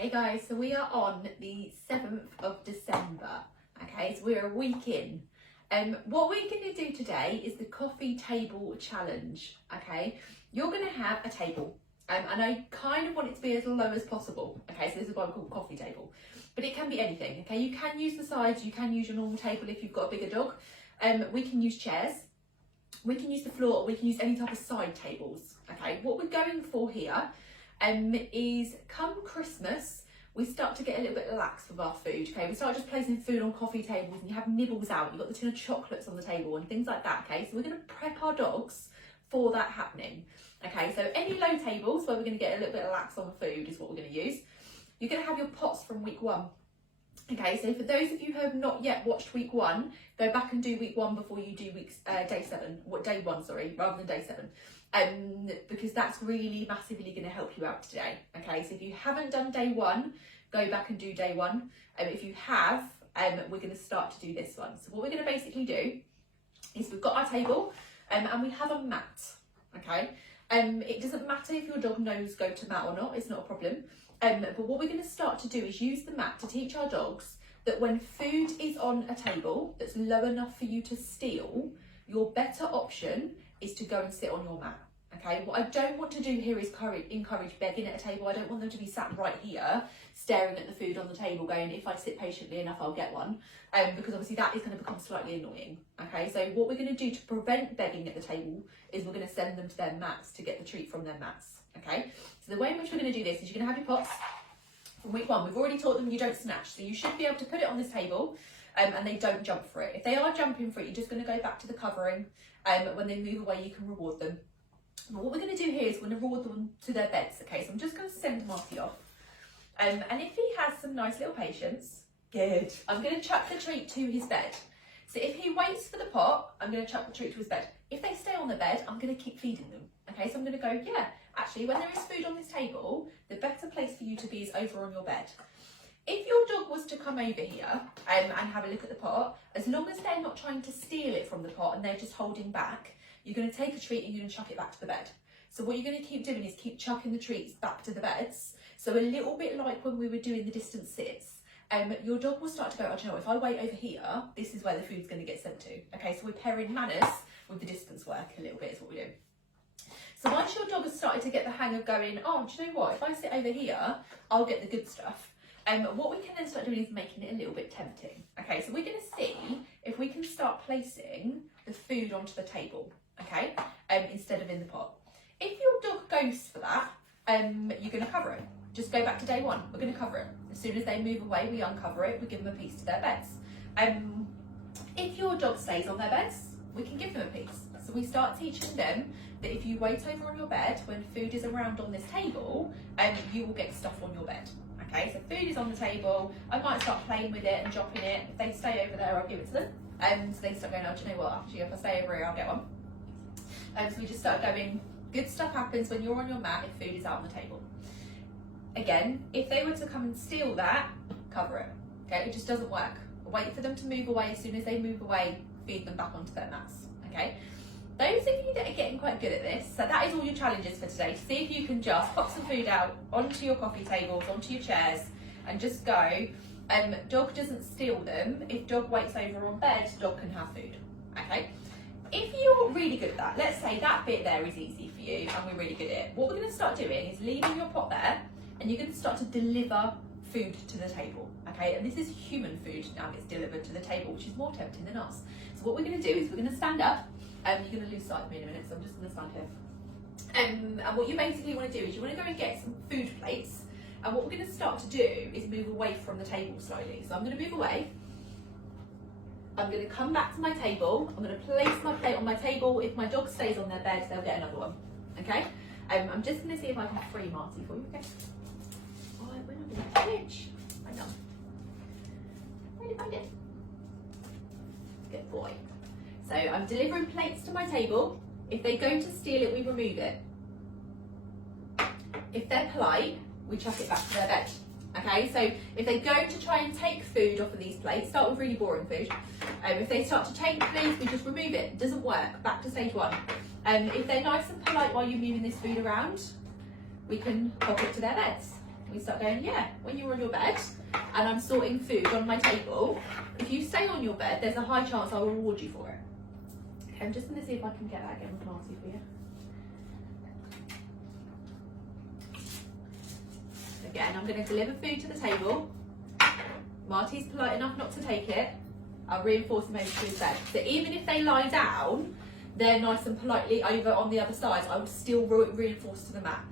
Hey guys, so we are on the 7th of December, okay, so we're a week in. What we're going to do today is the coffee table challenge, okay. You're going to have a table, and I kind of want it to be as low as possible, okay, so this is why we call it coffee table, but it can be anything, okay. You can use the sides, you can use your normal table if you've got a bigger dog. We can use chairs, we can use the floor, or we can use any type of side tables, okay. What we're going for here is come Christmas, we start to get a little bit lax with our food, okay? We start just placing food on coffee tables and you have nibbles out, you've got the tin of chocolates on the table and things like that, okay? So we're going to prep our dogs for that happening, okay? So any low tables where we're going to get a little bit lax on the food is what we're going to use. You're going to have your pots from week 1. Okay, so for those of you who have not yet watched week 1, go back and do week 1 before you do day 1, rather than day 7. Because that's really massively going to help you out today. Okay, so if you haven't done day 1, go back and do day 1. If you have, we're going to start to do this one. So what we're going to basically do is we've got our table and we have a mat. Okay, it doesn't matter if your dog knows go to mat or not, it's not a problem. But what we're going to start to do is use the mat to teach our dogs that when food is on a table that's low enough for you to steal, your better option is to go and sit on your mat. Okay, what I don't want to do here is encourage begging at a table. I don't want them to be sat right here staring at the food on the table going, if I sit patiently enough I'll get one, because obviously that is going to become slightly annoying. Okay, so what we're going to do to prevent begging at the table is we're going to send them to their mats to get the treat from their mats. Okay, so the way in which we're going to do this is you're going to have your pots from week 1. We've already taught them you don't snatch, so you should be able to put it on this table and they don't jump for it. If they are jumping for it, you're just going to go back to the covering. When they move away, you can reward them. But what we're going to do here is we're going to reward them to their beds. Okay, so I'm just going to send Marty off. And if he has some nice little patience, good, I'm going to chuck the treat to his bed. So if he waits for the pot, I'm going to chuck the treat to his bed. If they stay on the bed, I'm going to keep feeding them. Okay, so I'm going to go, yeah, actually, when there is food on this table, the better place for you to be is over on your bed. If your dog was to come over here and have a look at the pot, as long as they're not trying to steal it from the pot and they're just holding back, you're going to take a treat and you're going to chuck it back to the bed. So what you're going to keep doing is keep chucking the treats back to the beds. So a little bit like when we were doing the distance sits, your dog will start to go, oh, do you know what, if I wait over here, this is where the food's going to get sent to. Okay, so we're pairing manners with the distance work a little bit is what we do. So once your dog has started to get the hang of going, oh, do you know what, if I sit over here, I'll get the good stuff. What we can then start doing is making it a little bit tempting. Okay, so we're going to see if we can start placing the food onto the table, okay, instead of in the pot. If your dog goes for that, you're going to cover it. Just go back to day 1, we're going to cover it. As soon as they move away, we uncover it, we give them a piece to their beds. If your dog stays on their beds, we can give them a piece. So we start teaching them that if you wait over on your bed, when food is around on this table, you will get stuff on your bed. Okay, so food is on the table, I might start playing with it and dropping it. If they stay over there, I'll give it to them. So they start going, oh, do you know what, actually if I stay over here, I'll get one. So we just start going, good stuff happens when you're on your mat if food is out on the table. Again, if they were to come and steal that, cover it. Okay, it just doesn't work. Wait for them to move away. As soon as they move away, feed them back onto their mats. Okay, those of you that are getting quite good at this, so that is all your challenges for today. See if you can just pop some food out onto your coffee tables, onto your chairs, and just go. Dog doesn't steal them. If dog waits over on bed, dog can have food. Okay. If you're really good at that, let's say that bit there is easy for you and we're really good at it. What we're going to start doing is leaving your pot there and you're going to start to deliver food to the table. Okay, and this is human food now gets delivered to the table, which is more tempting than us. So what we're going to do is we're going to stand up. You're going to lose sight of me in a minute, so I'm just going to stand here. And what you basically want to do is you want to go and get some food plates. And what we're going to start to do is move away from the table slowly. So I'm going to move away. I'm going to come back to my table. I'm going to place my plate on my table. If my dog stays on their bed, they'll get another one. Okay? I'm just going to see if I can free Marty for you. Okay? Oh, it went under the fridge. I know. Where did I find it? Good boy. So I'm delivering plates to my table. If they go to steal it, we remove it. If they're polite, we chuck it back to their bed. Okay, so if they go to try and take food off of these plates, start with really boring food. If they start to take food, we just remove it. It doesn't work. Back to stage 1. If they're nice and polite while you're moving this food around, we can pop it to their beds. We start going, yeah, when you're on your bed and I'm sorting food on my table, if you stay on your bed, there's a high chance I will reward you for it. Okay, I'm just going to see if I can get that again classy for you. Again, I'm going to deliver food to the table. Marty's polite enough not to take it. I'll reinforce them over to his bed. So even if they lie down, they're nice and politely over on the other side, I would still reinforce to the mat.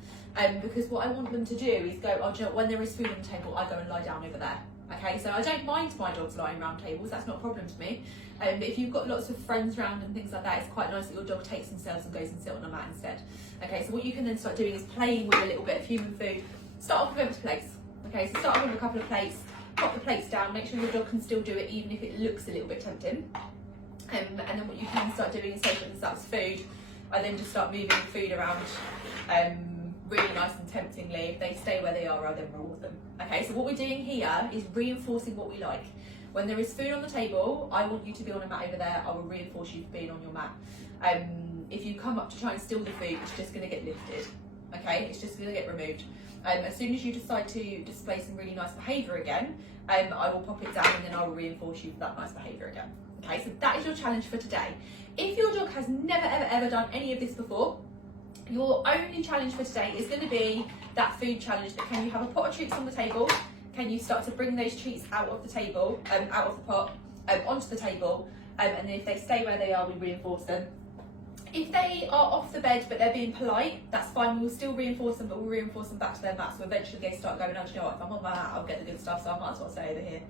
Because what I want them to do is go, oh, do you know, when there is food on the table, I go and lie down over there. Okay, so I don't mind my dogs lying around tables, that's not a problem to me. But if you've got lots of friends around and things like that, it's quite nice that your dog takes themselves and goes and sit on a mat instead. Okay, so what you can then start doing is playing with a little bit of human food. Start off with empty plates. Okay, so start off with a couple of plates, pop the plates down, make sure your dog can still do it even if it looks a little bit tempting. And then what you can start doing is taking this up as food. I then just start moving food around really nice and temptingly. If they stay where they are, I then reward them. Okay, so what we're doing here is reinforcing what we like. When there is food on the table, I want you to be on a mat over there. I will reinforce you for being on your mat. If you come up to try and steal the food, it's just going to get lifted. Okay, it's just going to get removed. As soon as you decide to display some really nice behaviour again, I will pop it down and then I will reinforce you for that nice behaviour again. Okay, so that is your challenge for today. If your dog has never ever done any of this before, your only challenge for today is going to be that food challenge. That can you have a pot of treats on the table? Can you start to bring those treats out of the table, out of the pot, onto the table, and then if they stay where they are, we reinforce them. If they are off the bed but they're being polite, that's fine. We'll still reinforce them, but we'll reinforce them back to their mat. So eventually they start going, oh, do you know what? If I'm on my mat, I'll get the good stuff, so I might as well stay over here.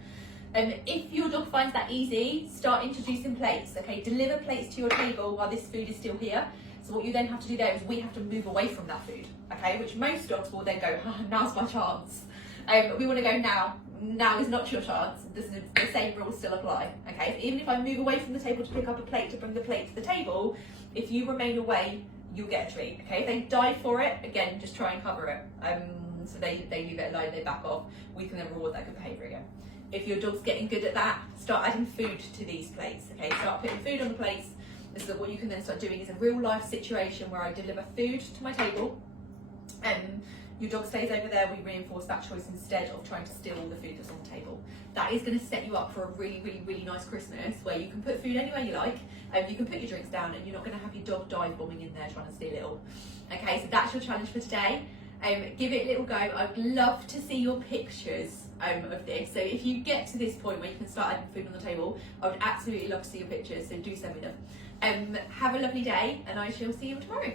If your dog finds that easy, start introducing plates. Okay, deliver plates to your table while this food is still here. So what you then have to do there is we have to move away from that food. Okay, which most dogs will then go, oh, now's my chance. We want to go now. Now is not your chance. The same rules still apply. Okay, so even if I move away from the table to pick up a plate to bring the plate to the table, if you remain away, you'll get a treat. Okay, if they dive for it, again, just try and cover it. So they leave it alone, they back off. We can then reward that good behaviour again. If your dog's getting good at that, start adding food to these plates. Okay, start putting food on the plates. So that what you can then start doing is a real life situation where I deliver food to my table. Your dog stays over there, we reinforce that choice instead of trying to steal all the food that's on the table. That is going to set you up for a really nice Christmas where you can put food anywhere you like, you can put your drinks down and you're not going to have your dog dive bombing in there trying to steal it all. Okay, so that's your challenge for today. Give it a little go. I'd love to see your pictures of this. So if you get to this point where you can start adding food on the table, I would absolutely love to see your pictures, so do send me them. Have a lovely day and I shall see you tomorrow.